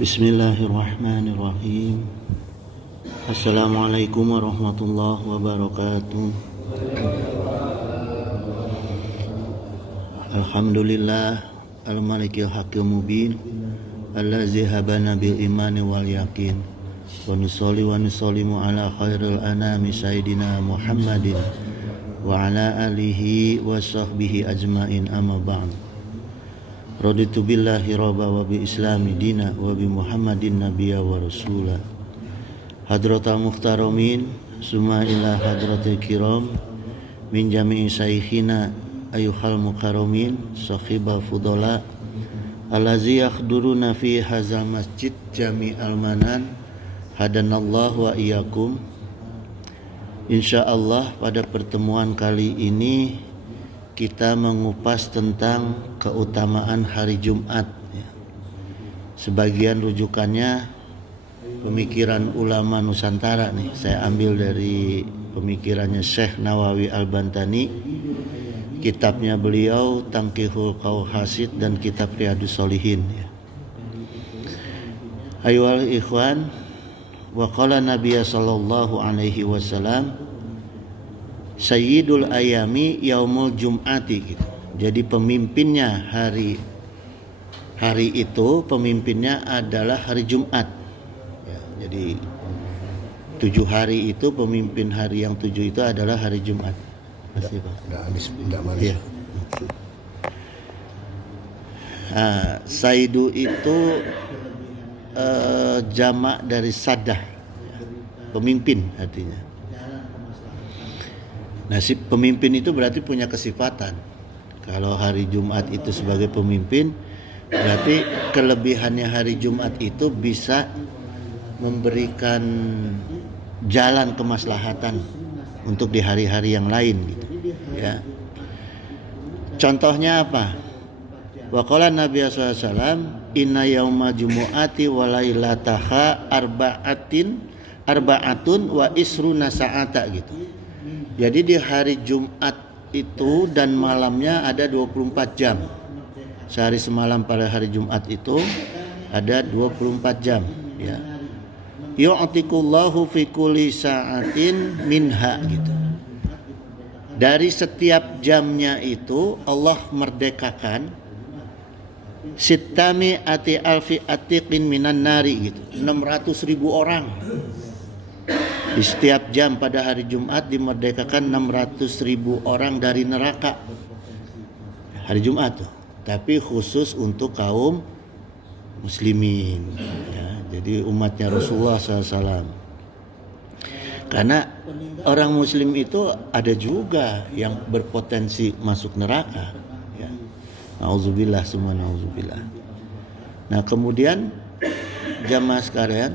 Bismillahirrahmanirrahim. Assalamualaikum warahmatullahi wabarakatuh. Alhamdulillah al-malikil haqqil mubin allazi habana bil imani wal yakin. Wa nusolli wa nusallimu ala khairil anami sayyidina Muhammadin wa ala alihi wa sahbihi ajmain, amma ba'd. Raditu billahi rabba wa bi islami dina wa bi Muhammadin nabiyya wa rasula. Hadratal muhtaramin summa ila hadratil kiram min jami'i saykhina ayuhal mukarramin sahibal fudala allazi yakhduruna fi hadzal masjid jami'al manan hadanallahu wa iyyakum. Insyaallah pada pertemuan kali ini kita mengupas tentang keutamaan hari Jumat. Sebagian rujukannya pemikiran ulama Nusantara nih. Saya ambil dari pemikirannya Syekh Nawawi Al-Bantani, kitabnya beliau Tangkihul Qaul Hasid dan kitab Riyadhus Shalihin. Ayyuhal ikhwan, wa qala Nabiya sallallahu alaihi wasallam Sayyidul ayami yaumul jum'ati gitu. Jadi pemimpinnya hari itu pemimpinnya adalah hari Jumat ya, jadi 7 hari itu pemimpin hari yang 7 itu adalah hari Jumat. Masih Pak? Enggak manis. Ya. Sayyidu itu jamak dari sadah, pemimpin artinya. Nah, si pemimpin itu berarti punya kesifatan. Kalau hari Jumat itu sebagai pemimpin, berarti kelebihannya hari Jumat itu bisa memberikan jalan kemaslahatan untuk di hari-hari yang lain gitu. Ya. Contohnya apa? Wa qala Nabi sallallahu alaihi wasallam inna yauma jumu'ati wa lailataha arba'atun wa isruna sa'ata gitu. Jadi di hari Jumat itu dan malamnya ada 24 jam. Sehari semalam pada hari Jumat itu ada 24 jam ya. Yu'tikullahu fi kulli sa'atin minha gitu. Dari setiap jamnya itu Allah merdekakan sittami ati alfi atiqin minan nari gitu. 600.000 orang. Di setiap jam pada hari Jumat dimerdekakan 600.000 orang dari neraka. Hari Jumat tuh. Tapi khusus untuk kaum muslimin ya. Jadi umatnya Rasulullah SAW. Karena orang muslim itu ada juga yang berpotensi masuk neraka ya. Nauzubillah summa nauzubillah. Nah, kemudian jamaah sekalian,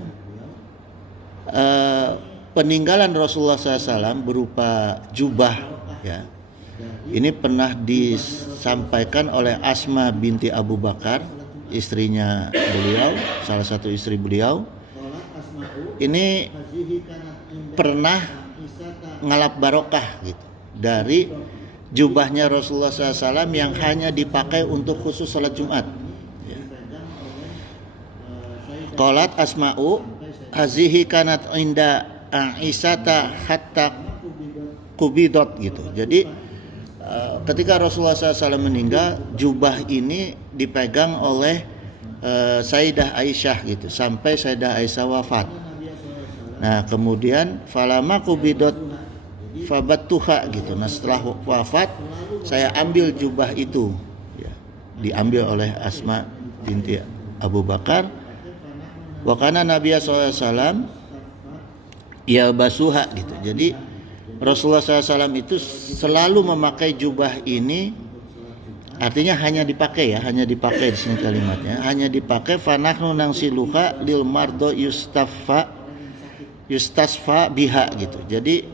peninggalan Rasulullah SAW berupa jubah ya. Ini pernah disampaikan oleh Asma binti Abu Bakar, istrinya beliau, salah satu istri beliau. Ini pernah ngalap barokah gitu dari jubahnya Rasulullah SAW yang hanya dipakai untuk khusus salat Jumat. Qalat Asma'u hazihi kanat inda Aisyata hatta kubidot gitu. Jadi ketika Rasulullah SAW meninggal, jubah ini dipegang oleh Sayyidah Aisyah gitu sampai Sayyidah Aisyah wafat. Nah, kemudian falama kubidot fabattuha gitu. Nah, setelah wafat saya ambil jubah itu ya. Diambil oleh Asma binti Abu Bakar. Wa kana Nabi sallallahu alaihi wasallam ya basuha gitu. Jadi Rasulullah SAW itu selalu memakai jubah ini, artinya hanya dipakai ya, hanya dipakai di sini kalimatnya, hanya dipakai fanahnu nangsiluha lil mardo yustasfa biha gitu. Jadi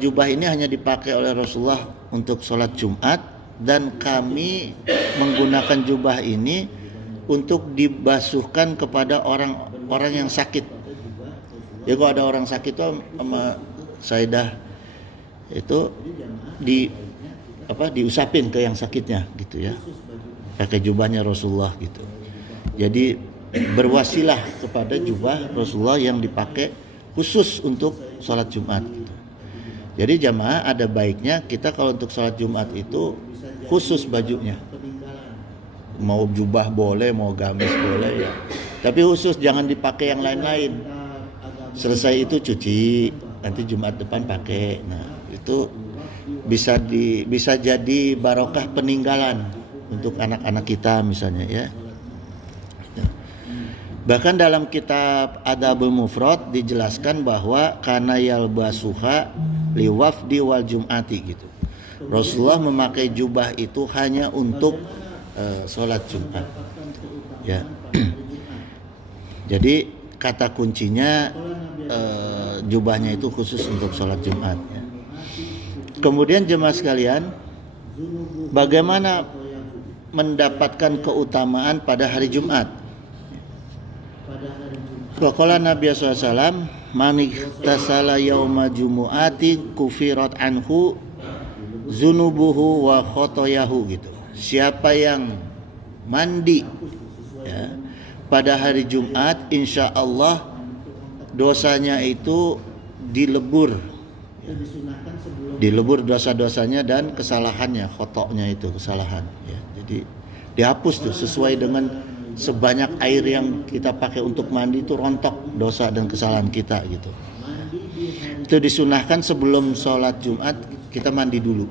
jubah ini hanya dipakai oleh Rasulullah untuk sholat Jumat dan kami menggunakan jubah ini untuk dibasuhkan kepada orang-orang yang sakit. Ya, kalau ada orang sakit tuh sama Sayyidah itu diusapin ke yang sakitnya gitu ya. pakai jubahnya Rasulullah gitu. Jadi berwasilah kepada jubah Rasulullah yang dipakai khusus untuk sholat Jumat gitu. Jadi jamaah ada baiknya kita kalau untuk sholat Jumat itu khusus bajunya. Mau jubah boleh, mau gamis boleh ya. Tapi khusus jangan dipakai yang lain-lain. Selesai itu cuci, nanti Jumat depan pakai. Nah, itu bisa jadi barokah peninggalan untuk anak-anak kita misalnya ya. Bahkan dalam kitab Adabul Mufrad dijelaskan bahwa kana yalbasuha liwafdi wal jum'ati gitu. Rasulullah memakai jubah itu hanya untuk sholat Jumat. Ya. Jadi kata kuncinya jubahnya itu khusus untuk sholat Jumat. Ya. Kemudian jemaah sekalian, bagaimana mendapatkan keutamaan pada hari Jumat? Waqala Nabi SAW, man ightasala yauma jumu'ati kufirat anhu zunubuhu wa khotoyahu gitu. Siapa yang mandi ya, pada hari Jumat, insya Allah dosanya itu dilebur ya. Dilebur dosa-dosanya dan kesalahannya, khotoknya itu kesalahan ya. Jadi dihapus tuh sesuai dengan sebanyak air yang kita pakai untuk mandi itu rontok dosa dan kesalahan kita gitu. Itu disunahkan sebelum sholat Jumat kita mandi dulu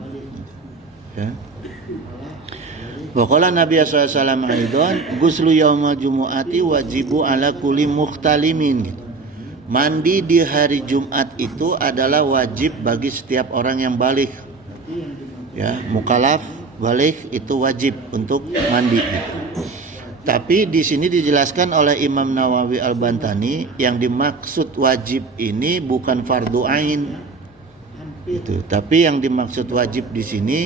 ya. Waqala Nabi SAW aidon guslu yaumul jumu'ati wajibu ala kulli mukhtalimin gitu. Mandi di hari Jumat itu adalah wajib bagi setiap orang yang baligh ya, mukallaf baligh itu wajib untuk mandi gitu. Tapi di sini dijelaskan oleh Imam Nawawi Al-Bantani yang dimaksud wajib ini bukan fardu ain. Itu, tapi yang dimaksud wajib di sini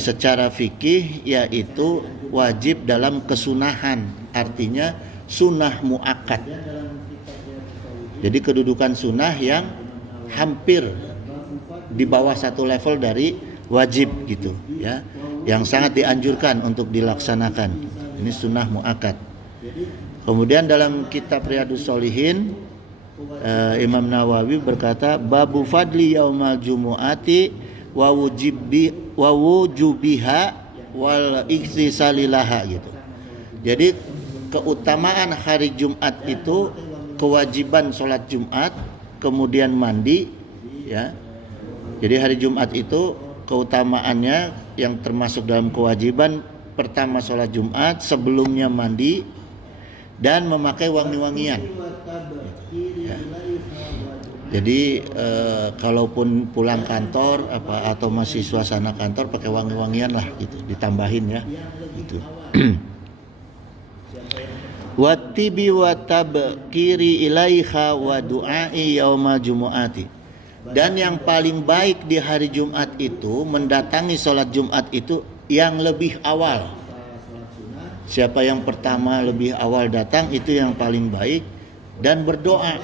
secara fikih yaitu wajib dalam kesunahan, artinya sunnah muakkad. Jadi kedudukan sunnah yang hampir di bawah satu level dari wajib gitu ya, yang sangat dianjurkan untuk dilaksanakan. Ini sunnah muakkad. Kemudian dalam kitab Riyadhus Shalihin Imam Nawawi berkata babu fadli yaumal jumu'ati wa wujubiha wal ikhtisalilaha gitu. Jadi keutamaan hari Jumat itu kewajiban sholat Jumat kemudian mandi ya. Jadi hari Jumat itu keutamaannya yang termasuk dalam kewajiban pertama sholat Jumat, sebelumnya mandi dan memakai wangi-wangian ya. Jadi kalaupun pulang kantor atau masih suasana kantor pakai wangi-wangian lah gitu, ditambahin ya gitu. Wattibi wa tabkiri ilaiha wa du'ai yaumal jumu'ati. Dan yang paling baik di hari Jumat itu mendatangi sholat Jumat itu yang lebih awal. Siapa yang pertama lebih awal datang itu yang paling baik, dan berdoa.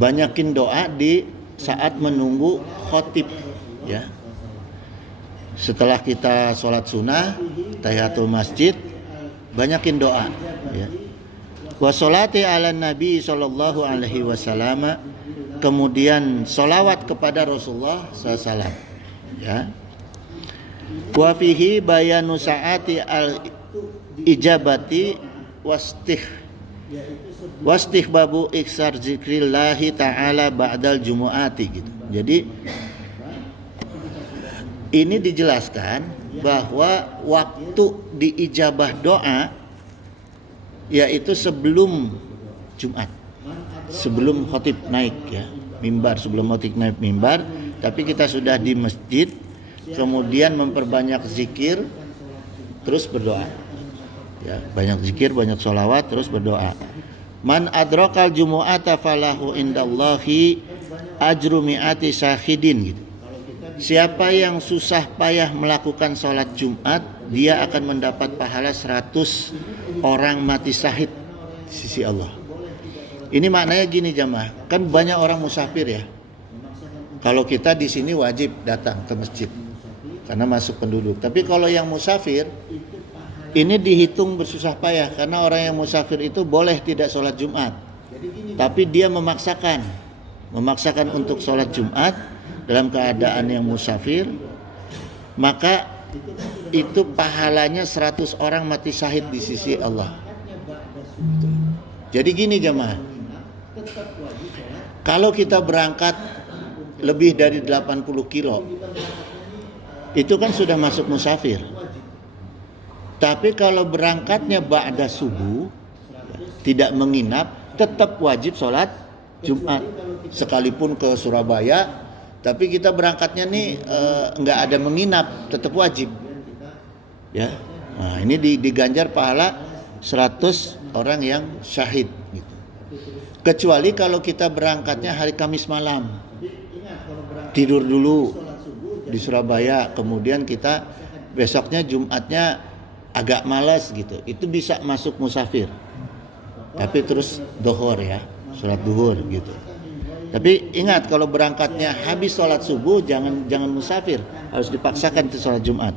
Banyakin doa di saat menunggu khotib ya. Setelah kita sholat sunnah, tahiyatul masjid, banyakin doa ya. Wa sholati ala nabi sallallahu alaihi wasallam, kemudian sholawat kepada Rasulullah SAW ya. Wa fihi bayanu sa'ati al ijabati wastih babu iksar zikrillahi ta'ala ba'dal jumu'ati gitu. Jadi ini dijelaskan bahwa waktu diijabah doa yaitu sebelum Jumat, sebelum khotib naik ya mimbar, sebelum khotib naik mimbar, tapi kita sudah di masjid, kemudian memperbanyak zikir, terus berdoa ya, banyak zikir, banyak sholawat, terus berdoa. Man adrakal jumu'ata falahu indallahi ajru mi'ati syahidin gitu. Siapa yang susah payah melakukan sholat Jumat, dia akan mendapat pahala 100 orang mati syahid di sisi Allah. Ini maknanya gini jamaah, kan banyak orang musafir ya. Kalau kita di sini wajib datang ke masjid. karena masuk penduduk. Tapi kalau yang musafir ini dihitung bersusah payah, karena orang yang musafir itu boleh tidak sholat Jumat, tapi dia memaksakan untuk sholat Jumat dalam keadaan yang musafir, maka itu pahalanya 100 orang mati syahid di sisi Allah. Jadi gini jemaah, kalau kita berangkat lebih dari 80 kilo, itu kan sudah masuk musafir. Tapi kalau berangkatnya ba'da subuh, tidak menginap, tetap wajib sholat Jumat. Sekalipun ke Surabaya, tapi kita berangkatnya nih nggak ada menginap, tetap wajib. Ya, nah, ini diganjar pahala 100 orang yang syahid. Gitu. Kecuali kalau kita berangkatnya hari Kamis malam, tidur dulu di Surabaya, kemudian kita besoknya Jumatnya agak malas gitu, itu bisa masuk musafir. Tapi terus duhur ya, sholat duhur gitu. Tapi ingat kalau berangkatnya habis sholat subuh jangan musafir, harus dipaksakan itu sholat Jumat.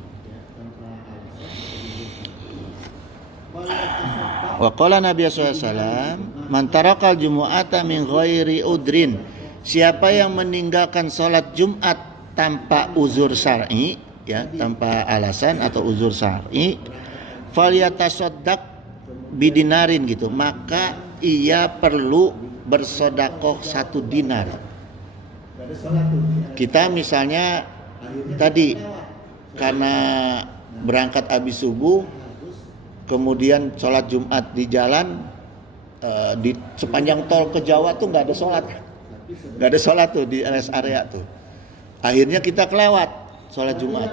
Wa qala Nabi sallallahu alaihi wasallam, "Man tarakal jumu'ata min ghairi udrin." Siapa yang meninggalkan sholat Jumat tanpa uzur syar'i, ya, tanpa alasan atau uzur syar'i, falyatasaddaq bidinarin gitu, maka ia perlu bersedekah 1 dinar. Kita misalnya tadi karena berangkat habis subuh, kemudian sholat Jumat di jalan, di sepanjang tol ke Jawa tuh nggak ada sholat tuh di rest area tuh. Akhirnya kita kelewat sholat Jumat.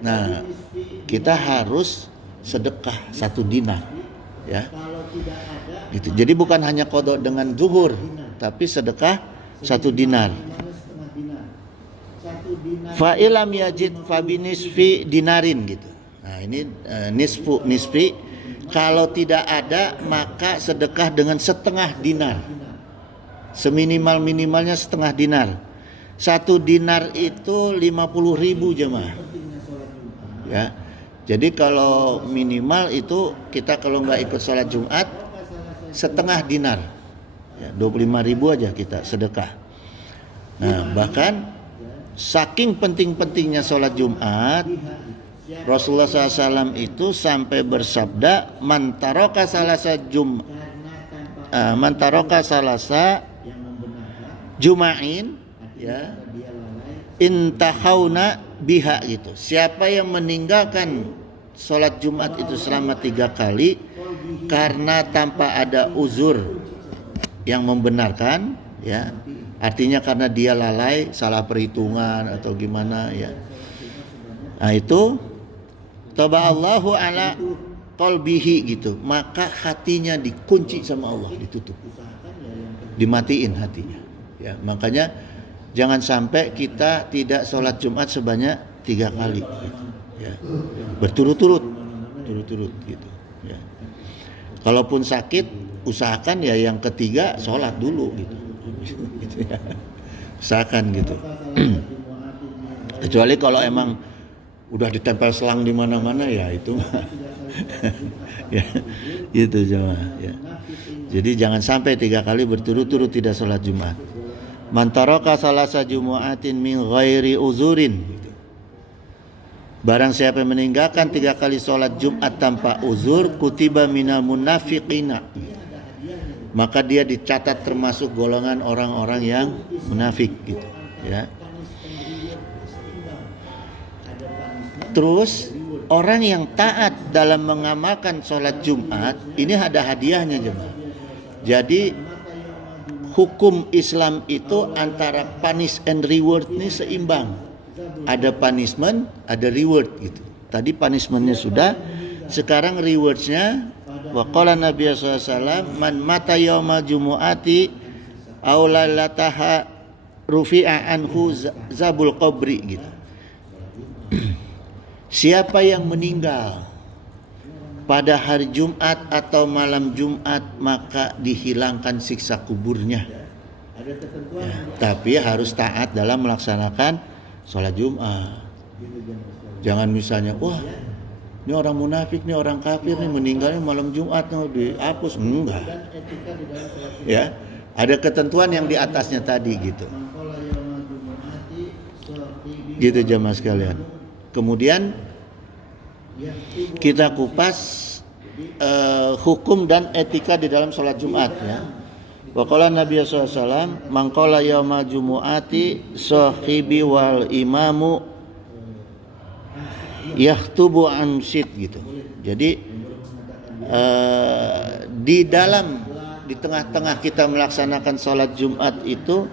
Nah, kita harus sedekah 1 dinar, ya. Itu. Jadi bukan hanya qada dengan zuhur, tapi sedekah 1 dinar. Fa ilam yajid fa binisfi dinarin gitu. Nah, ini nisfi. Kalau tidak ada maka sedekah dengan setengah dinar. Seminimal-minimalnya setengah dinar. 1 dinar itu 50.000 jemaah. Ya. Jadi kalau minimal itu kita kalau nggak ikut sholat Jumat setengah dinar, ya, 25.000 aja kita sedekah. Nah, bahkan saking penting-pentingnya sholat Jumat, Rasulullah SAW itu sampai bersabda, man taraka salasa juma'in, ya, intahauna biha gitu. Siapa yang meninggalkan sholat Jumat itu selama 3 kali karena tanpa ada uzur yang membenarkan, ya, artinya karena dia lalai, salah perhitungan atau gimana, ya. Nah itu taba'allahu ala qalbihi gitu, maka hatinya dikunci sama Allah, ditutup, dimatiin hatinya, ya. Makanya jangan sampai kita tidak sholat Jumat sebanyak 3 kali, gitu, ya. Berturut-turut gitu, ya. Kalaupun sakit, usahakan ya yang ketiga sholat dulu gitu, gitu ya. Usahakan gitu. Kecuali kalau emang udah ditempel selang di mana-mana, ya itu ya gitu jemaah, ya. Jadi jangan sampai 3 kali berturut-turut tidak sholat Jumat. Man taraka salasa jumu'atin min ghairi uzurin. Barang siapa yang meninggalkan 3 kali sholat Jumat tanpa uzur, kutiba minal munafiqina, maka dia dicatat termasuk golongan orang-orang yang munafik gitu, ya. Terus orang yang taat dalam mengamalkan sholat Jumat ini ada hadiahnya jemaah. Jadi hukum Islam itu antara punish and reward ini seimbang. Ada punishment, ada reward gitu. Tadi punishmentnya sudah, sekarang rewardnya. Wa qala Nabi sallallahu alaihi wasallam, man mata yaumal jumu'ati aw lailataha rufi'a anhu zabul qabri gitu. Siapa yang meninggal pada hari Jumat atau malam Jumat, maka dihilangkan siksa kuburnya. Ya, tapi harus taat dalam melaksanakan sholat Jumat. Jangan misalnya, wah ini orang munafik nih, orang kafir nih, meninggalnya malam Jumat nih, dihapus. Enggak. Ya, ada ketentuan yang di atasnya tadi gitu. Gitu jamaah sekalian. Kemudian kita kupas hukum dan etika di dalam sholat Jumat ya. Wa qala Nabi sallallahu alaihi wasallam, "Man qala yauma jumu'ati sahibi wal imamu yahtubu an syid," gitu. Jadi di tengah-tengah kita melaksanakan sholat Jumat itu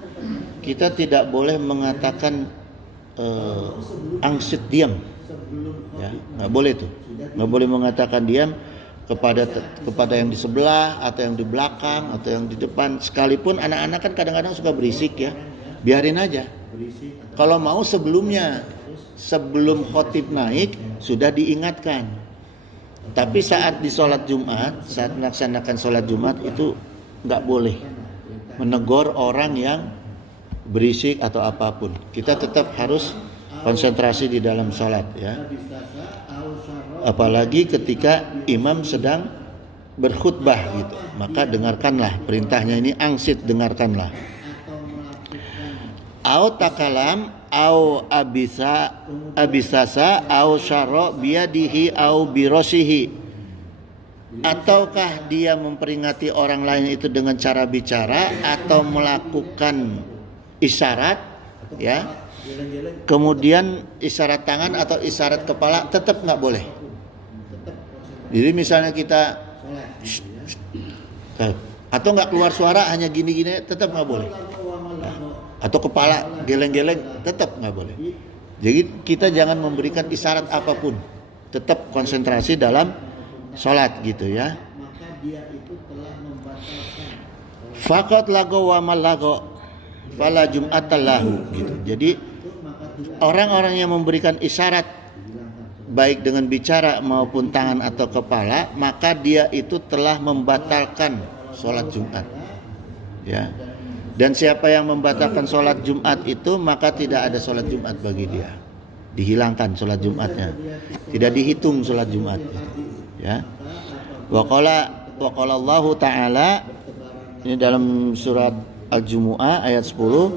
kita tidak boleh mengatakan angsit diam, ya nggak boleh tuh, nggak boleh mengatakan diam kepada yang di sebelah atau yang di belakang atau yang di depan. Sekalipun anak-anak kan kadang-kadang suka berisik ya, biarin aja. Kalau mau sebelum khotib naik sudah diingatkan. Tapi saat di sholat Jumat, saat melaksanakan sholat Jumat itu nggak boleh menegur orang yang berisik atau apapun. Kita tetap harus konsentrasi di dalam sholat ya. Apalagi ketika imam sedang berkhutbah gitu, maka dengarkanlah perintahnya ini, angsit, dengarkanlah. Au takalam au abisasa au syara biyadihi au birosihi, ataukah dia memperingati orang lain itu dengan cara bicara atau melakukan isyarat ya, kemudian isyarat tangan atau isyarat kepala tetap nggak boleh. Jadi misalnya kita atau nggak keluar suara, hanya gini-gini, tetap nggak boleh. Atau kepala geleng-geleng, tetap nggak boleh. Jadi kita jangan memberikan isyarat apapun, tetap konsentrasi dalam sholat gitu ya. Faqat lago wa malago fala jum'atallahu gitu. Jadi orang-orang yang memberikan isyarat baik dengan bicara maupun tangan atau kepala, maka dia itu telah membatalkan sholat Jumat ya. Dan siapa yang membatalkan sholat Jumat itu, maka tidak ada sholat Jumat bagi dia, dihilangkan sholat Jumatnya, tidak dihitung sholat Jumat ya. Wa qala Allah Ta'ala, ini dalam surat Al-Jumu'ah ayat 10,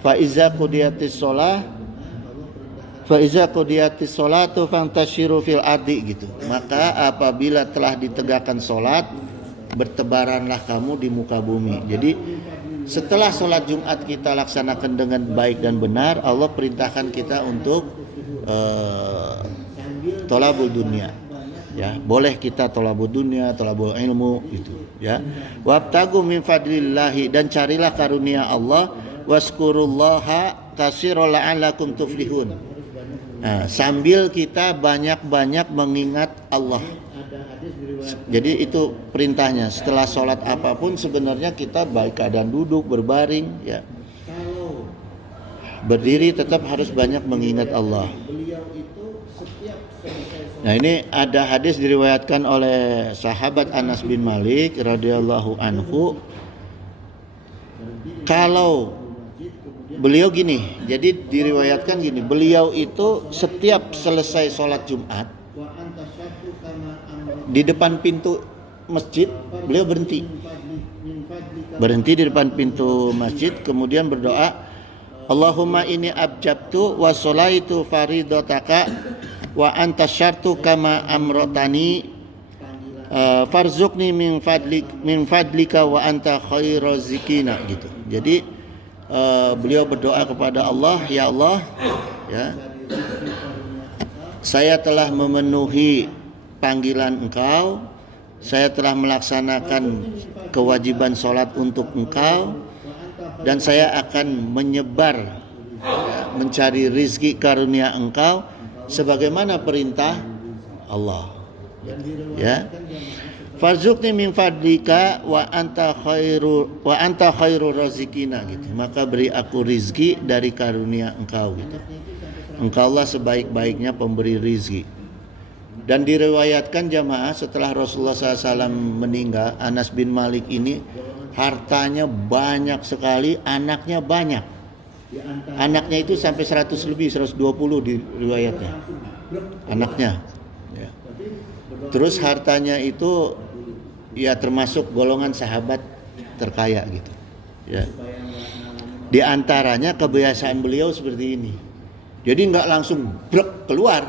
fa iza qudiyatis sholatu fantashiru fil ardi gitu. Maka apabila telah ditegakkan sholat, bertebaranlah kamu di muka bumi. Jadi setelah sholat Jumat kita laksanakan dengan baik dan benar, Allah perintahkan kita untuk tolabul dunia ya. Boleh kita tolabul dunia, tolabul ilmu gitu ya. Wabtagu min fadlillahi, dan carilah karunia Allah, waskurullaha katsiran la'allakum tuflihun. Nah, sambil kita banyak-banyak mengingat Allah. Jadi itu perintahnya. Setelah sholat apapun sebenarnya kita baik keadaan duduk, berbaring ya, berdiri, tetap harus banyak mengingat Allah. Nah, ini ada hadis diriwayatkan oleh sahabat Anas bin Malik radhiyallahu anhu. Kalau beliau gini, jadi diriwayatkan gini, beliau itu setiap selesai sholat Jumat di depan pintu masjid, beliau berhenti di depan pintu masjid, kemudian berdoa, Allahumma inni abjabtu wa sholaitu faridataka wa anta syartu kama amrotani farzuqni min fadlika wa anta khairu zikina gitu. Jadi beliau berdoa kepada Allah, ya Allah ya, saya telah memenuhi panggilan Engkau, saya telah melaksanakan kewajiban sholat untuk Engkau, dan saya akan menyebar mencari rizki karunia Engkau sebagaimana perintah Allah ya. Farzuqni min fadlika wa anta khairu razikina gitu. Maka beri aku rizki dari karunia Engkau gitu. Engkaulah sebaik-baiknya pemberi rizki. Dan diriwayatkan jamaah, setelah Rasulullah SAW meninggal, Anas bin Malik ini hartanya banyak sekali, anaknya banyak. Anaknya itu sampai 100 lebih, 120 di riwayatnya anaknya. Ya. Terus hartanya itu ya termasuk golongan sahabat terkaya gitu. Ya. Di antaranya kebiasaan beliau seperti ini. Jadi nggak langsung brek keluar,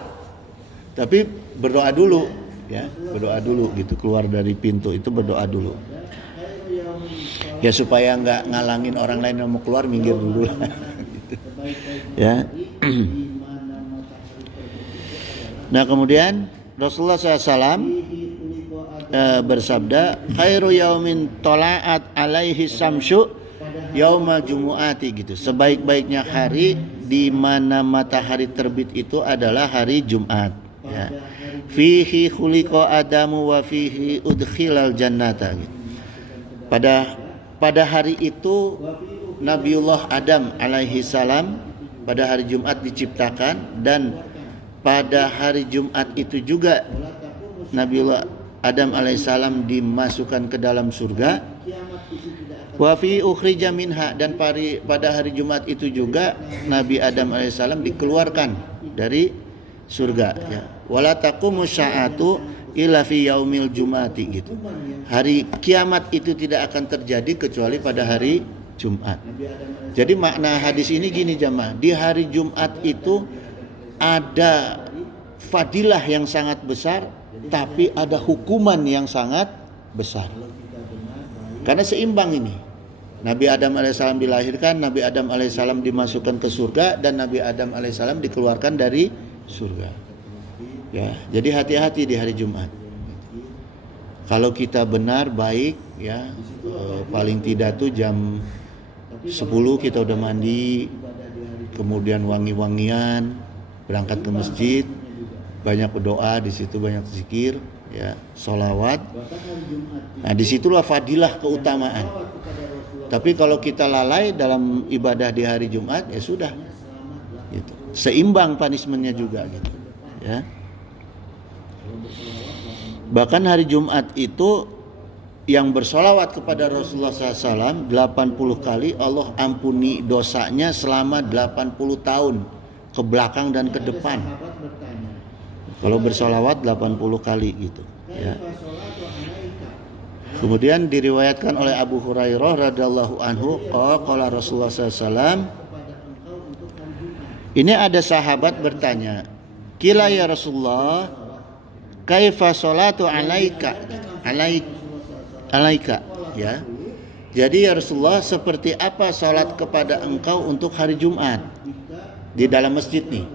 tapi berdoa dulu, ya berdoa dulu gitu, keluar dari pintu itu berdoa dulu. Ya supaya nggak ngalangin orang lain yang mau keluar, minggir dulu lah. Gitu. Ya. Nah kemudian Rasulullah SAW bersabda, khairu yaumin tola'at alaihi samsu yaumal jumu'ati gitu. Sebaik-baiknya hari di mana matahari terbit itu adalah hari Jumat. Ya. Fihi khuliqa Adamu wa fihi udkhilal jannata. Gitu. Pada hari itu Nabiullah Adam alaihi salam pada hari Jumat diciptakan, dan pada hari Jumat itu juga Nabiullah Adam alaihissalam dimasukkan ke dalam surga. Wa fi ukhrija minha, dan pada hari Jumat itu juga Nabi Adam alaihissalam dikeluarkan dari surga. Ya. Wala taqumu sya'atu illa fi yaumil jumati gitu. Hari kiamat itu tidak akan terjadi kecuali pada hari Jumat. Jadi makna hadis ini gini jamaah, di hari Jumat itu ada fadilah yang sangat besar, tapi ada hukuman yang sangat besar. Karena seimbang ini. Nabi Adam alaihissalam dilahirkan, Nabi Adam alaihissalam dimasukkan ke surga, dan Nabi Adam alaihissalam dikeluarkan dari surga. Ya, jadi hati-hati di hari Jumat. Kalau kita benar baik, ya paling tidak tuh jam 10 kita udah mandi, kemudian wangi-wangian, berangkat ke masjid, banyak berdoa di situ, banyak zikir, ya, sholawat. Nah disitulah fadilah keutamaan. Tapi kalau kita lalai dalam ibadah di hari Jumat, ya sudah, gitu. Seimbang punishmentnya juga, gitu. Ya. Bahkan hari Jumat itu yang bersolawat kepada Rasulullah SAW 80 kali, Allah ampuni dosanya selama 80 tahun ke belakang dan ke depan. Kalau bersolawat 80 kali gitu, ya. Kemudian diriwayatkan oleh Abu Hurairah radhiyallahu anhu, qala Rasulullah SAW, ini ada sahabat bertanya, "Qila ya Rasulullah, kaifa sholatu alaika?" Alaika, ya. Jadi ya Rasulullah, seperti apa salat kepada engkau untuk hari Jumat di dalam masjid nih?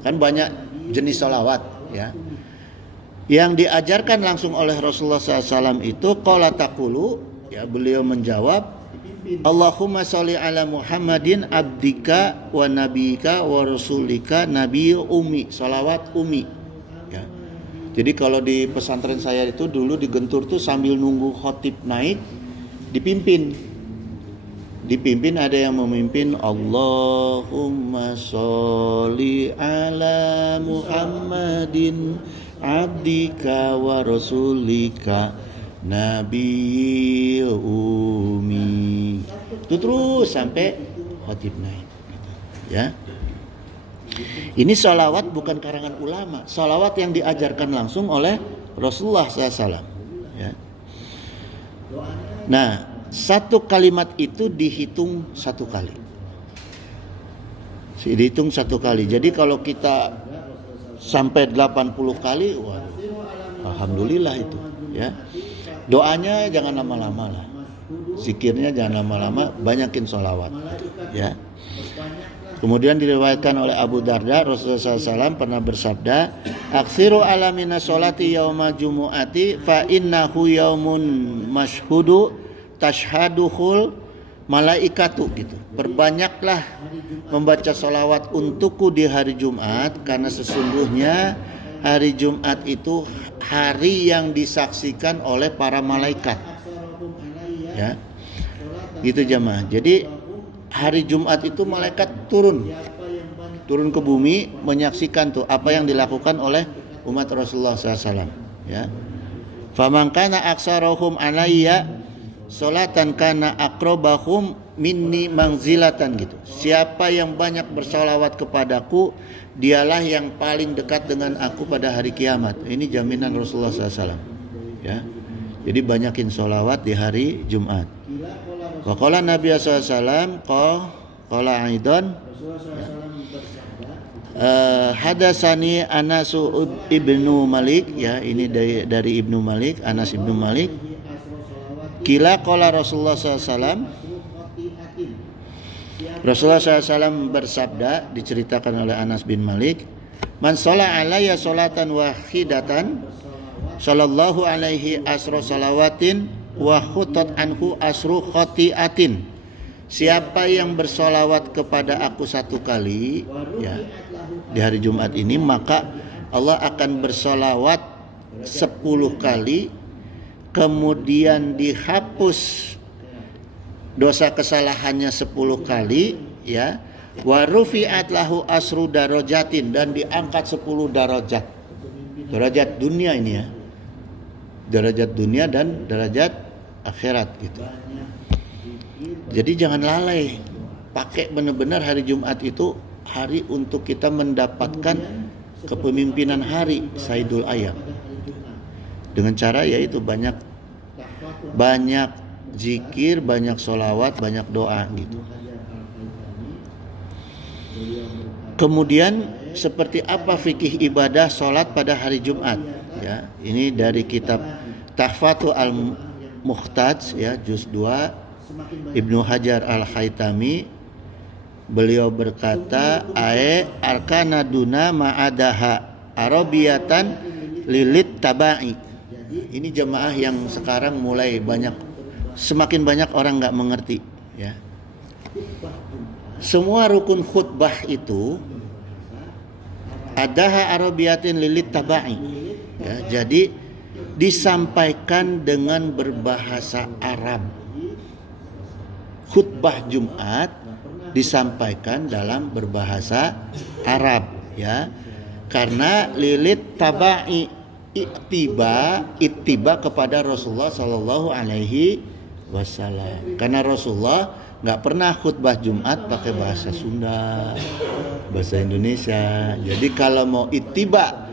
Kan banyak jenis salawat, ya. Yang diajarkan langsung oleh Rasulullah SAW itu qala taqulu, ya, beliau menjawab, Allahumma sholli ala Muhammadin abdika wa nabiyika wa rasulika nabiyyu ummi, salawat ummi, ya. Jadi kalau di pesantren saya itu dulu di Gentur tuh sambil nunggu khotib naik dipimpin ada yang memimpin, Allahumma sholli ala Muhammadin abdika wa rasulika nabiyyu ummi. Itu terus sampai khotib naik, ya. Ini salawat bukan karangan ulama, salawat yang diajarkan langsung oleh Rasulullah SAW, ya. Nah, satu kalimat itu dihitung satu kali. Dihitung satu kali. Jadi kalau kita sampai 80 kali, waduh, alhamdulillah itu, ya. Doanya jangan lama-lama lah, zikirnya jangan lama-lama, banyakin sholawat, ya. Kemudian diriwayatkan oleh Abu Darda, Rasulullah SAW pernah bersabda, aksiru ala minas sholati yaumal jumu'ati fa innahu yaumun mashhudu tashhaduhul malaikatu, gitu. Perbanyaklah membaca sholawat untukku di hari Jumat, karena sesungguhnya hari Jumat itu hari yang disaksikan oleh para malaikat, ya. Gitu jamaah. Jadi hari Jumat itu malaikat turun ke bumi menyaksikan tuh apa yang dilakukan oleh umat Rasulullah SAW, ya. Faman kana aksarohum alayya sholatan kana aqrabahum minni manzilatan gitu. Siapa yang banyak bersalawat kepadaku, dialah yang paling dekat dengan aku pada hari kiamat. Ini jaminan Rasulullah SAW. Ya. Jadi banyakin salawat di hari Jumat. Wa qala Nabi SAW qala aidan hadasani Anas ibnu Malik, ya, ini dari Ibnu Malik, Anas ibnu Malik. Kila qala Rasulullah SAW, Rasulullah SAW bersabda, diceritakan oleh Anas bin Malik, man sholla alayya sholatan wahidatan sallallahu alaihi asro salawatin wa khutat anhu asru khotiatin. Siapa yang bersolawat kepada aku satu kali, ya, di hari Jumat ini, maka Allah akan bersolawat 10 kali, kemudian dihapus dosa kesalahannya 10 kali, ya, wa rufi'at lahu asru darajatin, dan diangkat 10 darajat. Derajat dunia ini, ya. Derajat dunia dan derajat akhirat gitu. Jadi jangan lalai, pakai benar-benar hari Jumat itu hari untuk kita mendapatkan kepemimpinan hari Saidul Ayam. Dengan cara yaitu banyak zikir, banyak sholawat, banyak doa gitu. Kemudian seperti apa fikih ibadah sholat pada hari Jumat? Ya, ini dari kitab Tahfatul Al-Muhtaj, ya, juz 2, Ibnu Hajar Al-Haytami. Beliau berkata, arkana duna ma'adaha arabiyatan lilit tabai. Ini jemaah yang sekarang mulai semakin banyak orang nggak mengerti, ya. Semua rukun khutbah itu adaha arabiyatin lilit tabai, ya. Jadi disampaikan dengan berbahasa Arab. Khutbah Jumat disampaikan dalam berbahasa Arab, ya. Karena lilit tabai, ittiba kepada Rasulullah Sallallahu Alaihi Wasallam. Karena Rasulullah nggak pernah khutbah Jumat pakai bahasa Sunda, bahasa Indonesia. Jadi kalau mau ittiba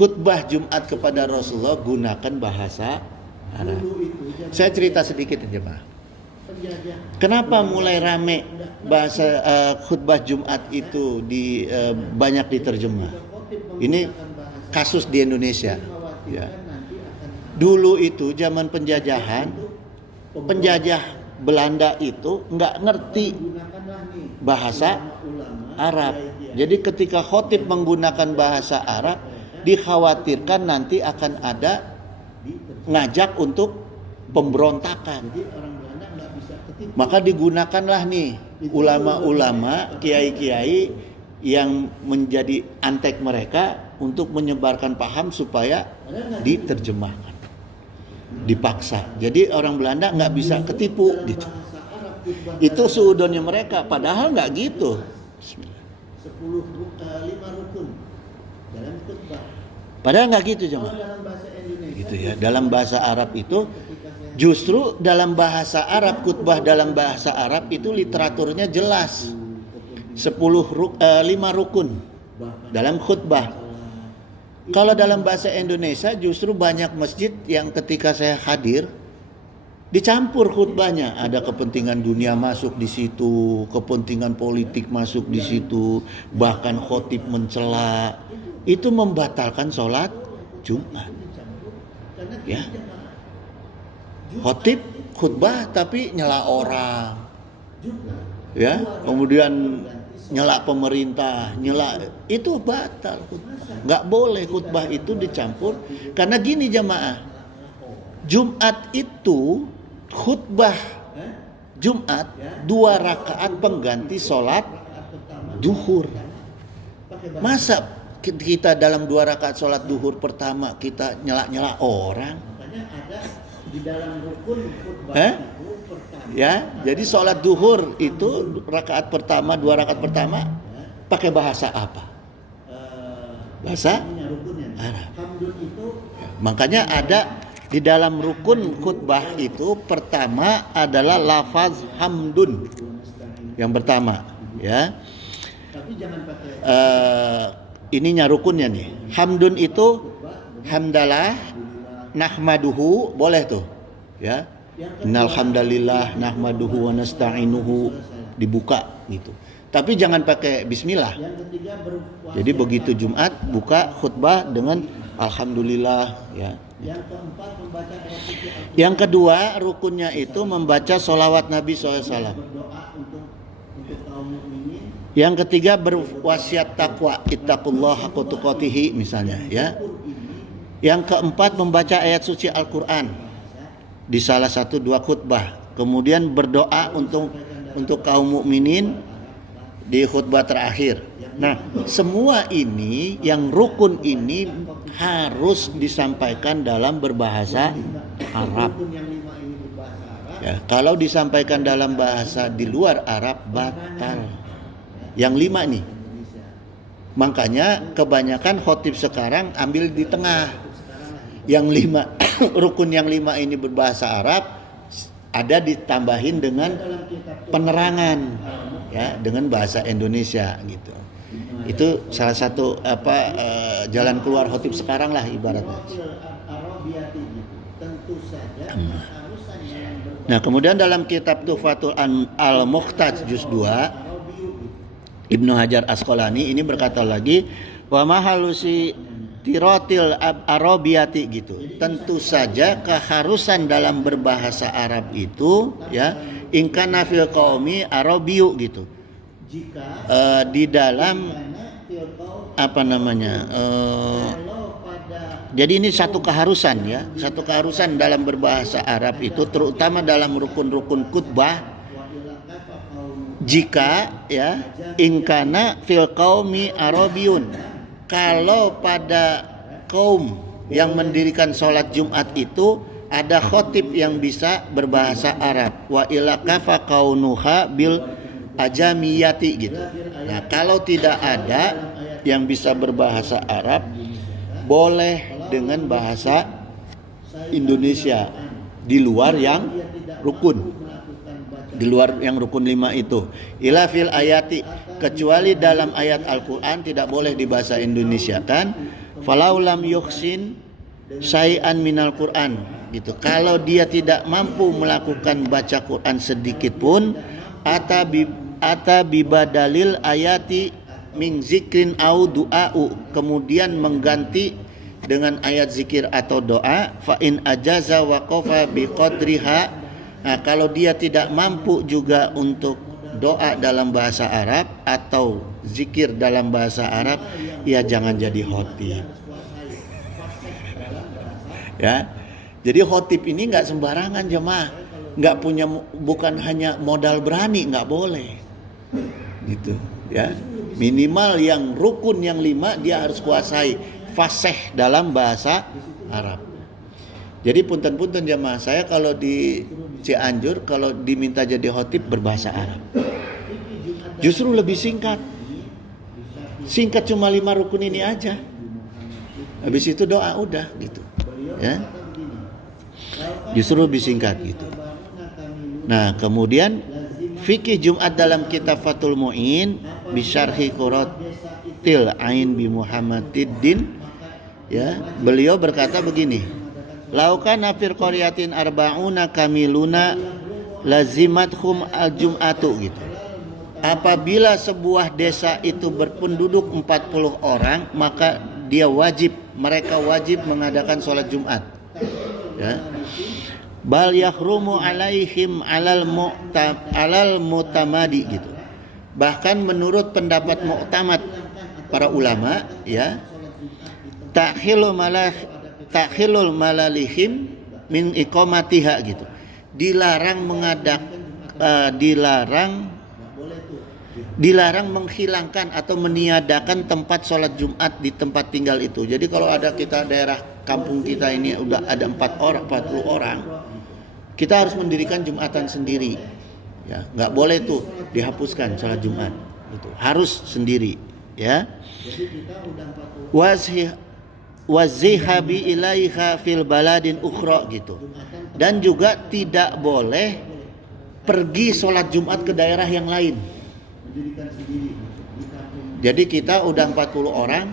khutbah Jumat kepada Rasulullah, gunakan bahasa Arab. Saya cerita sedikit aja, Pak. Kenapa mulai rame bahasa khutbah Jumat itu banyak diterjemah? Ini kasus di Indonesia, ya. Dulu itu zaman penjajahan, penjajah Belanda itu nggak ngerti bahasa Arab. Jadi ketika khotib menggunakan bahasa Arab, dikhawatirkan nanti akan ada ngajak untuk pemberontakan. Maka digunakanlah nih ulama-ulama, kiai-kiai yang menjadi antek mereka untuk menyebarkan paham supaya diterjemahkan, dipaksa. Jadi orang Belanda nggak bisa ketipu gitu. Itu suudonnya mereka, padahal nggak gitu. Bismillah. 5 rukun dalam khutbah. Padahal nggak gitu, jemaah. Gitu ya. Dalam bahasa Arab itu, justru dalam bahasa Arab, khutbah dalam bahasa Arab itu literaturnya jelas. 5 rukun dalam khutbah. Kalau dalam bahasa Indonesia justru banyak masjid yang ketika saya hadir dicampur khutbahnya, ada kepentingan dunia masuk di situ, kepentingan politik masuk di situ, bahkan khotib mencela. Itu membatalkan sholat Jumat. Ya. Khotib khutbah tapi nyela orang. Ya, kemudian nyela pemerintah, itu batal khutbah. Nggak boleh khutbah itu dicampur. Karena gini jamaah, Jumat itu khutbah Jumat 2 rakaat pengganti sholat duhur. Masa kita dalam 2 rakaat sholat duhur pertama kita nyela orang? Di dalam rukun khutbah ya, jadi sholat duhur itu rakaat pertama, 2 rakaat pertama pakai bahasa apa? Bahasa Arab. Ya, makanya ada Di dalam rukun khutbah itu pertama adalah lafaz hamdun. Yang pertama, ya. Ininya rukunnya nih. Hamdun itu hamdalah, nahmaduhu, boleh tuh, ya. Innal hamdalillah nahmaduhu wa nasta'inuhu, dibuka gitu. Tapi jangan pakai bismillah. Jadi begitu Jumat buka khutbah dengan alhamdulillah, ya. Yang kedua rukunnya itu membaca sholawat Nabi SAW. Yang ketiga berwasiat takwa, ittaqullah haqqa tuqatih misalnya, ya. Yang keempat membaca ayat suci Al-Quran di salah satu dua khutbah. Kemudian berdoa untuk kaum mukminin di khutbah terakhir. Nah, semua ini yang rukun ini harus disampaikan dalam berbahasa Arab. Ya, kalau disampaikan dalam bahasa di luar Arab batal. Yang 5 nih. Makanya kebanyakan khotib sekarang ambil di tengah. Yang 5 rukun yang 5 ini berbahasa Arab, ada ditambahin dengan penerangan, ya, dengan bahasa Indonesia gitu. Itu salah satu jalan keluar khotib sekarang lah ibaratnya. Nah, kemudian dalam kitab Tuhfatul Al-Muhtaj juz 2 Ibnu Hajar Asqalani ini berkata lagi, wa mahalusi tirotil arabiyati gitu. Tentu saja keharusan dalam berbahasa Arab itu, ya, ingkana fil qaumi arabiyu gitu. Di dalam jadi ini satu keharusan, ya, satu keharusan dalam berbahasa Arab itu, terutama dalam rukun-rukun khutbah. Jika, ya, ingkana fil qaumi arabiyun, kalau pada kaum yang mendirikan sholat Jumat itu ada khotib yang bisa berbahasa Arab, wa ila kafa kaunuha bil ajamiyati gitu. Nah, kalau tidak ada yang bisa berbahasa Arab, boleh dengan bahasa Indonesia di luar yang rukun. Di luar yang rukun 5 itu. Ila fil ayati, kecuali dalam ayat Al-Quran tidak boleh di bahasa Indonesia kan. Falau lam yuhsin syai'an minal Quran gitu. Kalau dia tidak mampu melakukan baca Quran sedikit pun, ata bibadalil ayati min zikrin au du'a'u, kemudian mengganti dengan ayat zikir atau doa. Fa in ajaza waqafa biqadriha. Nah, kalau dia tidak mampu juga untuk doa dalam bahasa Arab atau zikir dalam bahasa Arab, ya jangan jadi khotib. Ya, jadi khotib ini nggak sembarangan jemaah, nggak punya, bukan hanya modal berani, nggak boleh, gitu. Ya, minimal yang rukun yang 5 dia harus kuasai fasih dalam bahasa Arab. Jadi punten-punten jemaah, saya kalau di Cianjur kalau diminta jadi khotib berbahasa Arab, justru lebih singkat cuma 5 rukun ini aja, habis itu doa udah gitu, ya, justru lebih singkat gitu. Nah, kemudian fikih Jumat dalam kitab Fathul Mu'in bisyarhi Quratil Ain bi Muhammadiddin, ya, beliau berkata begini, laukana fir qaryatin arba'una kamiluna lazimathum al-jum'atu gitu. Apabila sebuah desa itu berpenduduk 40 orang, maka mereka wajib mengadakan sholat Jumat, ya. Bal yahrumu alaihim alal mutamadi gitu. Bahkan menurut pendapat mu'tamad para ulama, ya, takhilul malalihim min iqamatiha gitu. Dilarang menghilangkan atau meniadakan tempat sholat Jumat di tempat tinggal itu. Jadi kalau ada kita daerah kampung kita ini udah ada 40 orang, kita harus mendirikan Jumatan sendiri. Ya, nggak boleh tuh dihapuskan sholat Jumat. Itu harus sendiri, ya. wazihabi ilaiha fil baladin ukhra gitu. Dan juga tidak boleh pergi sholat Jumat ke daerah yang lain. Jadi kita udah 40 orang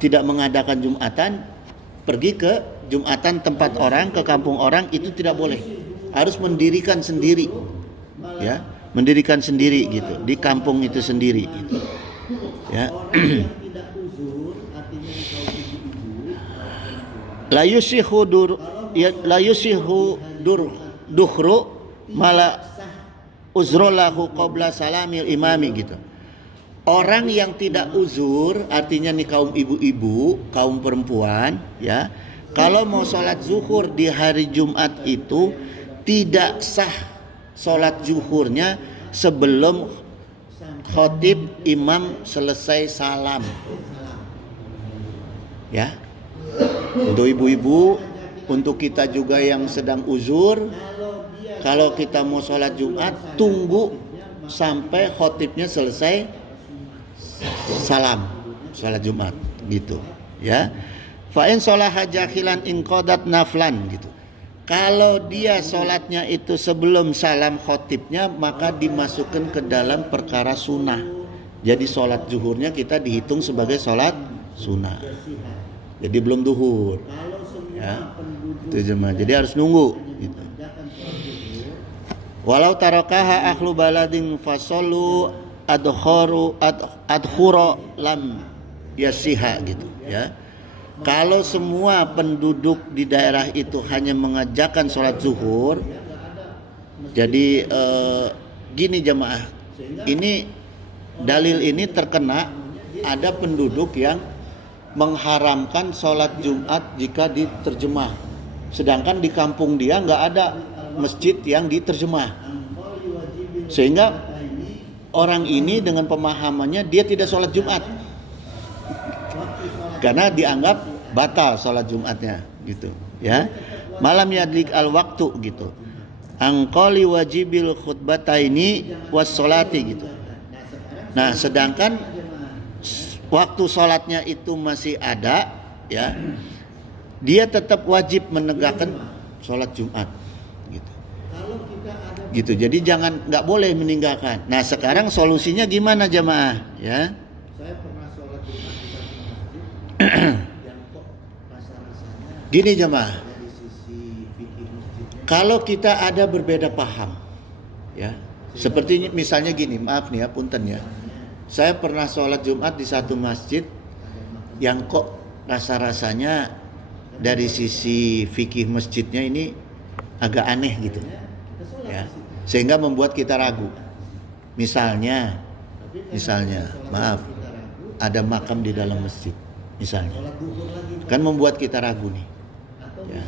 tidak mengadakan Jumatan, pergi ke Jumatan tempat orang, ke kampung orang, itu tidak boleh. Harus mendirikan sendiri. Ya, mendirikan sendiri gitu, di kampung itu sendiri gitu. Ya. La yusihu dukhru mala uzrolahu qabla salamil imami gitu. Orang yang tidak uzur, artinya nih kaum ibu-ibu, kaum perempuan, ya, kalau mau sholat zuhur di hari Jumat itu tidak sah sholat zuhurnya sebelum khotib imam selesai salam. Ya, untuk ibu-ibu, untuk kita juga yang sedang uzur, kalau kita mau sholat Jumat tunggu sampai khotibnya selesai salam salat Jumat gitu ya. Fa in sholaha jahilan in qadat naflan gitu. Kalau dia sholatnya itu sebelum salam khotibnya, maka dimasukkan ke dalam perkara sunnah. Jadi sholat zuhurnya kita dihitung sebagai sholat sunnah. Jadi belum duhur ya. Itu jemaah. Jadi harus nunggu gitu. Walau tarakaha ahlu baladin fasallu adkhuro lam yasiha gitu ya. Kalau semua penduduk di daerah itu hanya mengajarkan sholat zuhur, jadi gini jemaah, ini dalil ini terkena ada penduduk yang mengharamkan sholat Jumat jika diterjemah, sedangkan di kampung dia nggak ada masjid yang diterjemah, sehingga orang ini dengan pemahamannya dia tidak sholat Jumat karena dianggap batal sholat Jumatnya gitu ya. Malam yadlik al waktu gitu, angkoli wajibil khutbataini was sholati gitu. Nah sedangkan waktu sholatnya itu masih ada ya, dia tetap wajib menegakkan sholat Jumat gitu. Jadi nggak boleh meninggalkan. Nah sekarang solusinya gimana jemaah ya? Saya pernah sholat Jumat di satu masjid yang kok rasa-rasanya gini jemaah, dari sisi fikih masjidnya, kalau kita ada berbeda paham ya, seperti misalnya gini, maaf nih ya, punten ya, saya pernah sholat Jumat di satu masjid yang kok rasa-rasanya dari sisi fikih masjidnya ini agak aneh gitu ya, sehingga membuat kita ragu. Misalnya maaf, ada makam di dalam masjid misalnya, kan membuat kita ragu nih ya.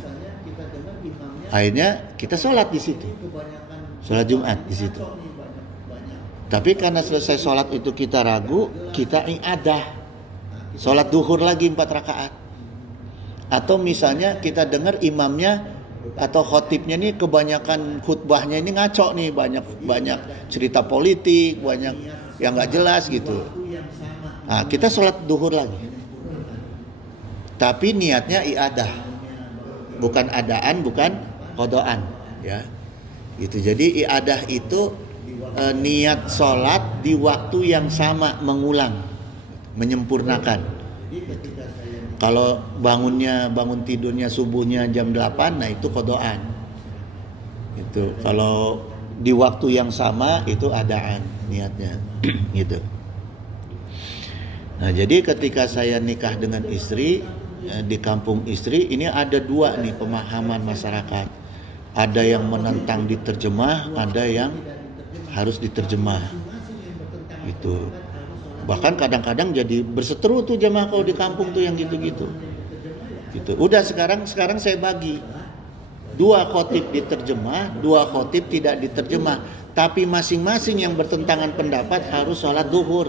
Akhirnya kita sholat di situ, sholat Jumat di situ. Tapi karena selesai sholat itu kita ragu, kita iadah sholat duhur lagi 4 rakaat. Atau misalnya kita dengar imamnya atau khotibnya nih kebanyakan khutbahnya ini ngaco nih, banyak cerita politik, banyak yang nggak jelas gitu. Nah, kita sholat duhur lagi, tapi niatnya iadah, bukan adaan, bukan qodoan ya gitu. Jadi iadah itu niat sholat di waktu yang sama, mengulang, menyempurnakan. Kalau bangun tidurnya subuhnya jam 8, nah itu qodoan. Itu kalau di waktu yang sama itu adaan niatnya gitu. Nah, jadi ketika saya nikah dengan istri di kampung istri, ini ada 2 nih pemahaman masyarakat. Ada yang menentang diterjemah, ada yang harus diterjemah. Gitu. Bahkan kadang-kadang jadi berseteru tuh jemaah kalau di kampung tuh yang gitu-gitu. Gitu. Udah sekarang saya bagi 2 khotib diterjemah, 2 khotib tidak diterjemah. Tapi masing-masing yang bertentangan pendapat harus sholat duhur.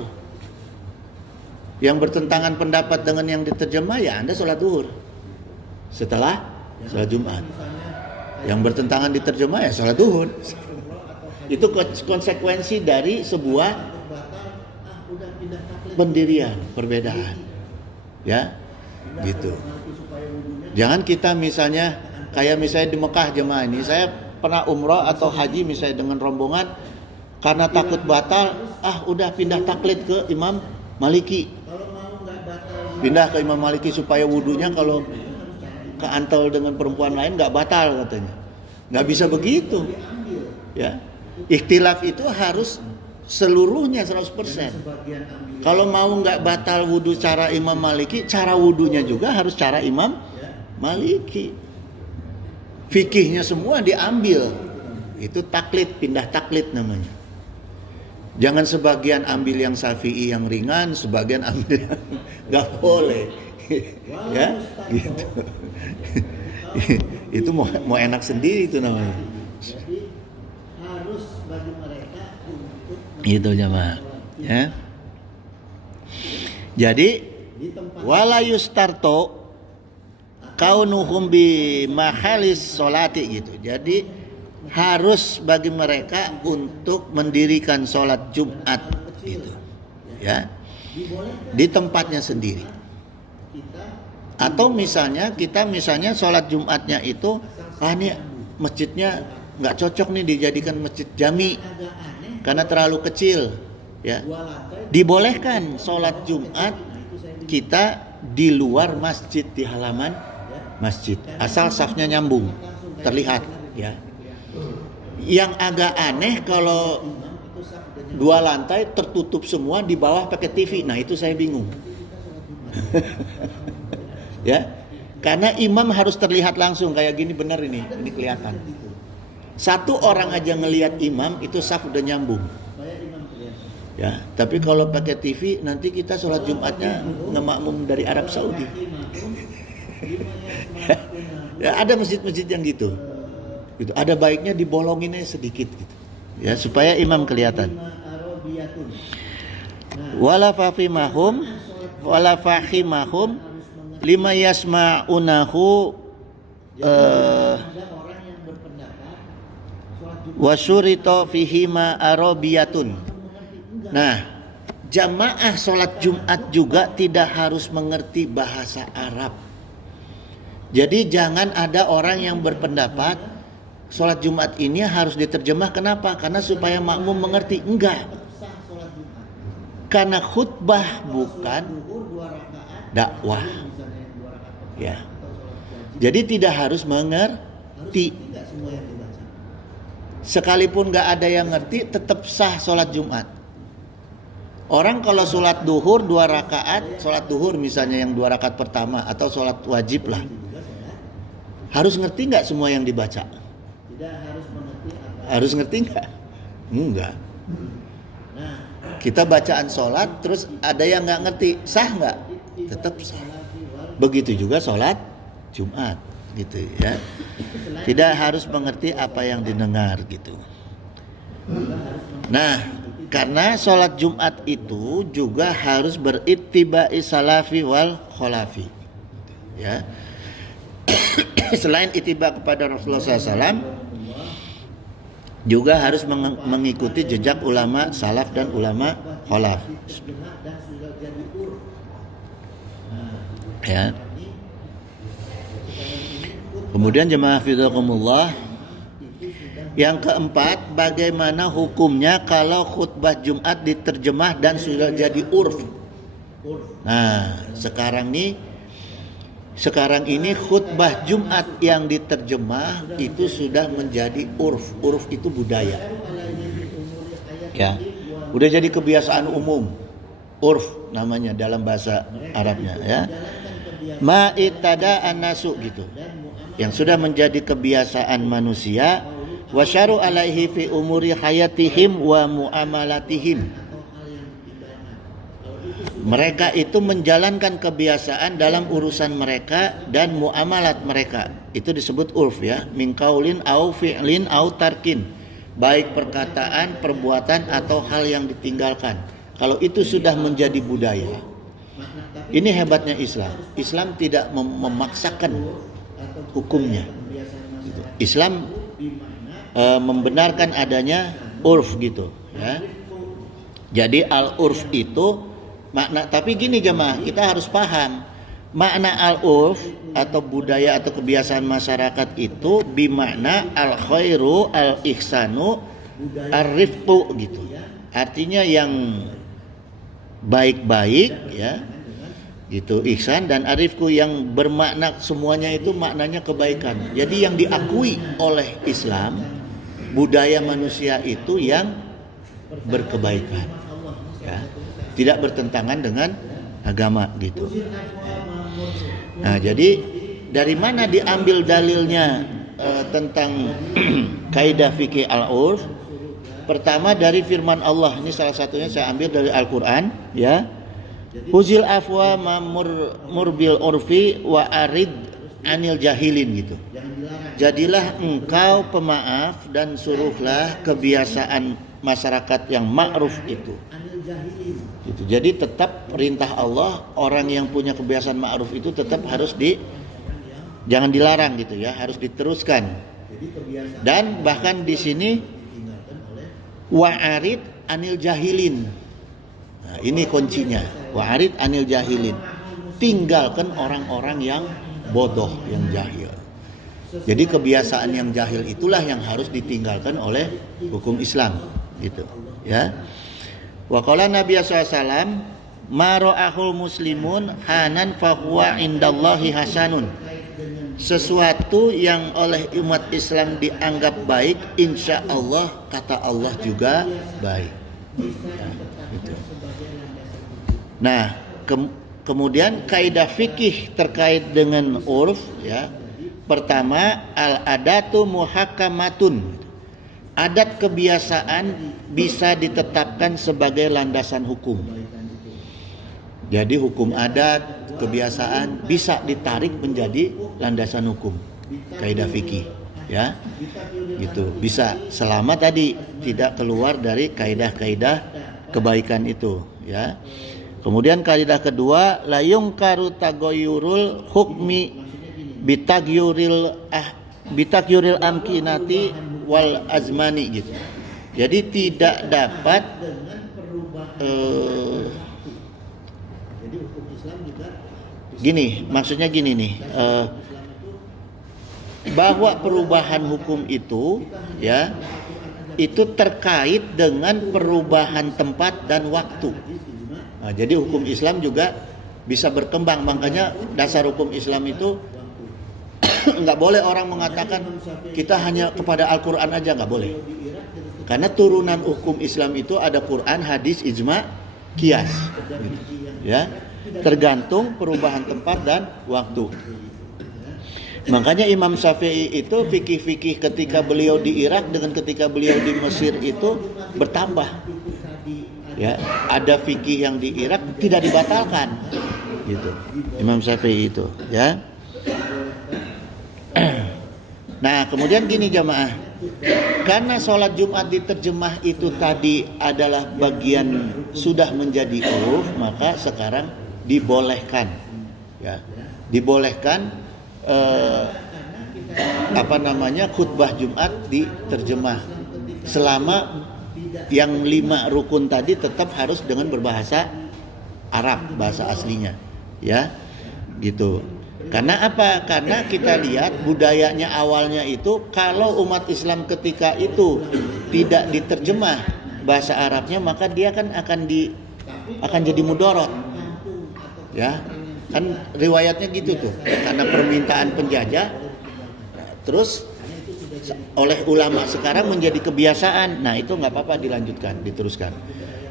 Yang bertentangan pendapat dengan yang diterjemah, ya Anda sholat duhur setelah sholat Jumat. Yang bertentangan diterjemah, ya sholat duhur. Itu konsekuensi dari sebuah pendirian, perbedaan. Ya. gitu. Jangan kita misalnya kayak misalnya di Mekah jemaah ini, saya pernah umroh atau haji misalnya dengan rombongan, karena takut batal, udah pindah taklid ke Imam Maliki. Pindah ke Imam Maliki supaya wudunya kalau keantel dengan perempuan lain nggak batal katanya. Nggak bisa begitu. Ya. Ikhtilaf itu harus seluruhnya 100%. Kalau mau nggak batal wudu cara Imam Maliki, cara wudunya juga harus cara Imam Maliki. Fikihnya semua diambil. Itu taklid, pindah taklid namanya. Jangan sebagian ambil yang Syafi'i yang ringan, sebagian ambil yang nggak boleh. Ya, gitu. Itu mau enak sendiri itu namanya. Jadi harus bagi mereka untuk Itu jemaah. Ya. Jadi wala yustarto kaunuhum bi mahalis solati gitu. Jadi harus bagi mereka untuk mendirikan sholat Jumat gitu. Ya. Di tempatnya sendiri. Atau misalnya kita sholat Jumatnya itu ini masjidnya nggak cocok nih dijadikan masjid jami karena terlalu kecil, ya. Dibolehkan sholat Jumat kita di luar masjid, di halaman masjid, asal safnya nyambung, terlihat, ya. Yang agak aneh kalau 2 lantai tertutup semua, di bawah pakai TV, nah itu saya bingung. Ya, karena imam harus terlihat langsung kayak gini, benar ini kelihatan. Satu orang aja ngelihat imam itu saf udah nyambung. Ya, tapi kalau pakai TV nanti kita sholat Jumatnya ngemakmum dari Arab Saudi. Ya, ada masjid-masjid yang gitu. Ada baiknya dibolonginnya sedikit gitu. Ya, supaya imam kelihatan. Wala fahimahum lima yasma'unahu wasyurito fihima arabiyatun. Nah, jamaah sholat Jumat juga tidak harus mengerti bahasa Arab. Jadi jangan ada orang yang berpendapat sholat Jumat ini harus diterjemah. Kenapa? Karena supaya makmum mengerti. Enggak. Karena khutbah bukan dakwah. Ya. Jadi tidak harus mengerti. Sekalipun gak ada yang ngerti, tetap sah sholat Jumat. Orang kalau sholat duhur 2 rakaat, sholat duhur misalnya yang 2 rakaat pertama atau sholat wajib lah, harus ngerti gak semua yang dibaca? Harus ngerti gak? Enggak. Kita bacaan sholat terus ada yang gak ngerti, sah gak? Tetap sah. Begitu juga sholat Jumat gitu ya. Tidak harus mengerti apa yang didengar gitu. Nah, karena sholat Jumat itu juga harus berittiba'i salafi wal kholafi. Ya. Selain ittiba kepada Rasulullah SAW, juga harus mengikuti jejak ulama salaf dan ulama kholaf. Ya. Kemudian jemaah fidakumullah, yang keempat, bagaimana hukumnya kalau khutbah Jumat diterjemah dan sudah jadi urf. Nah, sekarang ini khutbah Jumat yang diterjemah itu sudah menjadi urf. Urf itu budaya. Ya. Udah jadi kebiasaan umum. Urf namanya dalam bahasa Arabnya, ya. Ma'itada an-nasu gitu. Yang sudah menjadi kebiasaan manusia, wa syaru alaihi fi umuri hayatihim wa muamalatihim. Mereka itu menjalankan kebiasaan dalam urusan mereka dan muamalat mereka. Itu disebut urf, ya. Min qaulin au fi'lin au tarkin. Baik perkataan, perbuatan atau hal yang ditinggalkan. Kalau itu sudah menjadi budaya. Ini hebatnya Islam. Islam tidak memaksakan hukumnya. Islam membenarkan adanya urf gitu, ya. Jadi al-urf itu makna, tapi gini jemaah, kita harus paham makna al-urf atau budaya atau kebiasaan masyarakat itu bimakna al-khairu al-ihsanu ar-rifqu gitu. Artinya yang baik-baik ya. Gitu, ihsan dan arifku yang bermakna semuanya itu maknanya kebaikan. Jadi yang diakui oleh Islam, budaya manusia itu yang berkebaikan. Ya. Tidak bertentangan dengan agama gitu. Nah, jadi dari mana diambil dalilnya tentang kaidah fikih al-urf? Pertama dari firman Allah. Ini salah satunya saya ambil dari Al-Qur'an ya. Huzil afwa murbil urfi wa arid anil jahilin gitu. Jadilah engkau pemaaf dan suruhlah kebiasaan masyarakat yang ma'ruf itu. Gitu. Jadi tetap perintah Allah, orang yang punya kebiasaan ma'ruf itu tetap harus jangan dilarang gitu ya, harus diteruskan. Dan bahkan di sini wa arid anil jahilin. Nah, ini kuncinya. Wa'arid anil jahilin. Tinggalkan orang-orang yang bodoh, yang jahil. Jadi kebiasaan yang jahil itulah yang harus ditinggalkan oleh hukum Islam, gitu. Ya. Wa qala Nabi sallallahu alaihi wasallam, "Ma ra'ahul muslimun hanan fa huwa indallahi hasanun." Sesuatu yang oleh umat Islam dianggap baik, insya Allah kata Allah juga baik. Ya, gitu. Nah, kemudian kaidah fikih terkait dengan urf ya. Pertama, al-adatu muhakkamatun. Adat kebiasaan bisa ditetapkan sebagai landasan hukum. Jadi hukum adat, kebiasaan bisa ditarik menjadi landasan hukum. Kaidah fikih ya. Gitu. Bisa selama tadi tidak keluar dari kaidah-kaidah kebaikan itu ya. Kemudian kaidah kedua, la yungkaru tagoyurul hukmi bitagyuril amkinati wal azmani gitu. Jadi tidak dapat gini, maksudnya gini nih, bahwa perubahan hukum itu ya itu terkait dengan perubahan tempat dan waktu. Nah, jadi hukum Islam juga bisa berkembang. Makanya dasar hukum Islam itu nggak boleh orang mengatakan kita hanya kepada Al-Quran aja, nggak boleh. Karena turunan hukum Islam itu ada Quran, hadis, ijma, qiyas. Ya, tergantung perubahan tempat dan waktu. Makanya Imam Syafi'i itu fikih-fikih ketika beliau di Irak dengan ketika beliau di Mesir itu bertambah. Ya, ada fikih yang di Irak tidak dibatalkan, gitu. Imam Syafi'i itu, ya. Nah, kemudian gini jamaah, karena sholat Jumat diterjemah itu tadi adalah bagian sudah menjadi uruf, maka sekarang dibolehkan, ya, dibolehkan khutbah Jumat diterjemah selama yang 5 rukun tadi tetap harus dengan berbahasa Arab, bahasa aslinya ya gitu. Karena apa? Karena kita lihat budayanya awalnya itu kalau umat Islam ketika itu tidak diterjemah bahasa Arabnya, maka dia kan akan jadi mudorot ya kan, riwayatnya gitu tuh, karena permintaan penjajah terus oleh ulama sekarang menjadi kebiasaan. Nah itu nggak apa-apa, dilanjutkan, diteruskan.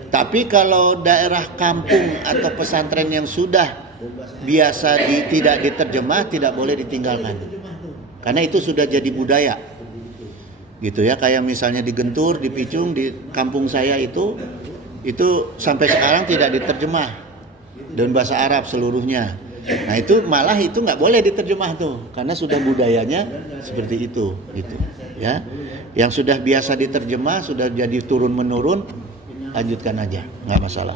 Tapi kalau daerah kampung atau pesantren yang sudah biasa tidak diterjemah, tidak boleh ditinggalkan. Karena itu sudah jadi budaya. Gitu ya, kayak misalnya di Gentur, di Picung, di kampung saya itu sampai sekarang tidak diterjemah dan bahasa Arab seluruhnya. Nah itu malah itu nggak boleh diterjemah tuh, karena sudah budayanya seperti itu, gitu ya. Yang sudah biasa diterjemah, sudah jadi turun menurun, lanjutkan aja, nggak masalah.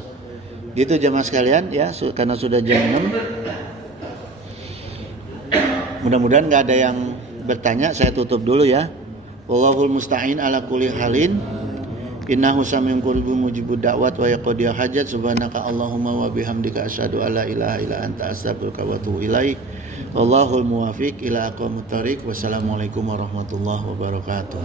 Gitu jamaah sekalian ya, karena sudah jam 6. Mudah-mudahan nggak ada yang bertanya, saya tutup dulu ya. Wallahul musta'in ala kulli halin. innahu samiun qaribun mujibud da'wat wa yaqdi hajat. Subhanaka Allahumma wa bihamdika asyhadu an la ilaha illa anta astaghfiruka wa atubu ilaik. Wallahul muwaffiq ila aqwamit thoriq. Wassalamualaikum warahmatullahi wabarakatuh.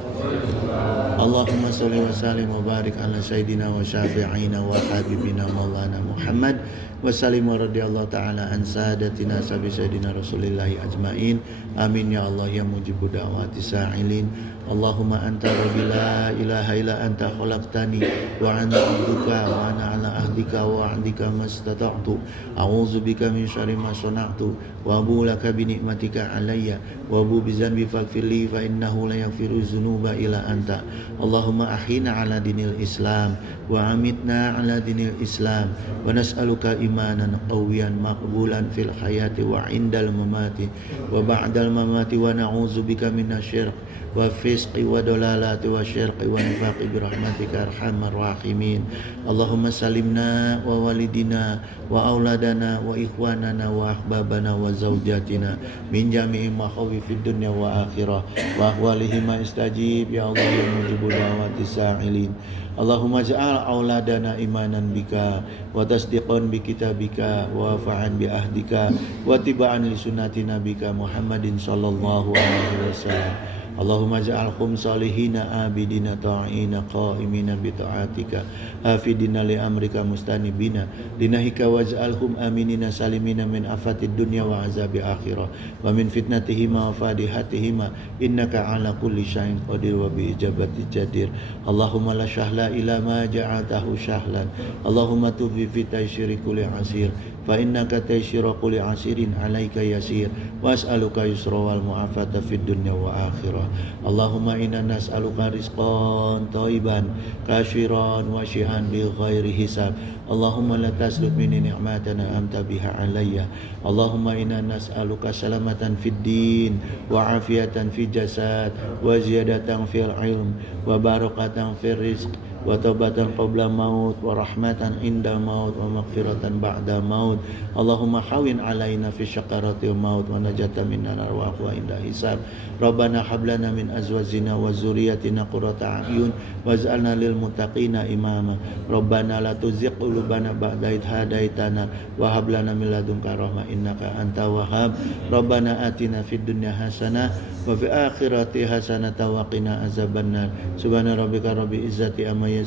Allahumma shalli wa sallim wa barik ala sayyidina wa syafi'ina wa habibina maulana Muhammad wa sallim wa radiyallahu ta'ala an sadatina sabi sayyidina rasulillahi ajmain. Amin ya Allah ya mujibud da'wati sa'ilin. Allahumma anta rabbi la ilaha illa anta khalaqtani wa ana abduka wa ana ala ahdika wa ahdika mastata'tu. A'udzu bika min syarri ma sana'tu wa abu laka bi ni'matika alayya wa abu bi dzanbi faghfirli fa innahu la yaghfiru dzunuba illa anta. Allahumma ahyina ala dinil Islam wa amitna ala dinil Islam wa nas'aluka imanan qawiyan maqbulan fil hayati wa indal mamati wa ba'dal mamati wa na'udzu bika minasyirk wa fisqi wa dalalati wa syirqi wa nifaqi bi rahmatika arhamar rahimin. Allahumma salimna wa walidina wa auladana wa ikhwanana wa ahbabana wa zawjatina min jami'i makhawifid dunya wa akhirah wa ahwalihim istajib ya Allah ya mujibud da'wati sa'ilin. Allahumma ja'al auladana imanan bika wa tasdiqan bi kitabika wa wafa'an bi ahdika wa tiba'an li sunnati nabika Muhammadin sallallahu alaihi wasallam. Allahumma ja'alhum salihina abidina ta'ina qa'imina bi ta'atika hafidina li amrika mustanibina dinahika waj'alhum aminina salimina min afatid dunya wa azabi akhirah wa min fitnatihima wa fadihatihima innaka ala kulli syai'in qadir wa bi ijabati jadir. Allahumma la syahla ila ma ja'altahu syahlan. Allahumma tufi fi taysyiri kulli asir fa innaka taysyira kulli asirin alaika yasir wa as'aluka yusra wal mu'afata fid dunya wa akhirah. Allahumma inna nas'aluka rizqan thayyiban kashiran washihan bi ghairi hisab. Allahumma la taslut minni ni'matan amta biha alayya. Allahumma inna nas'aluka salamatan fid din wa afiyatan fid jasad wa ziyadatan fil ilm wa barakatan fil rizq wa taubatan qabla maut wa rahmatan inda maut wa maghfiratan ba'da maut. Allahumma hawin alaina fi syakarati maut wa najatan minan arwah wa inda hisab. Rabbana hablana min azwajina wa zurriyatina qurrata a'yun waj'alna lil muttaqina imama. Rabbana la tuzigh qulubana ba'da idh hadaitana wa hab lana min ladunka rahmah innaka antal wahhab. Rabbana atina fid dunya hasanah wa fil akhirati hasanah wa qina azabannar. Subhana rabbika rabbil izzati amma yasifun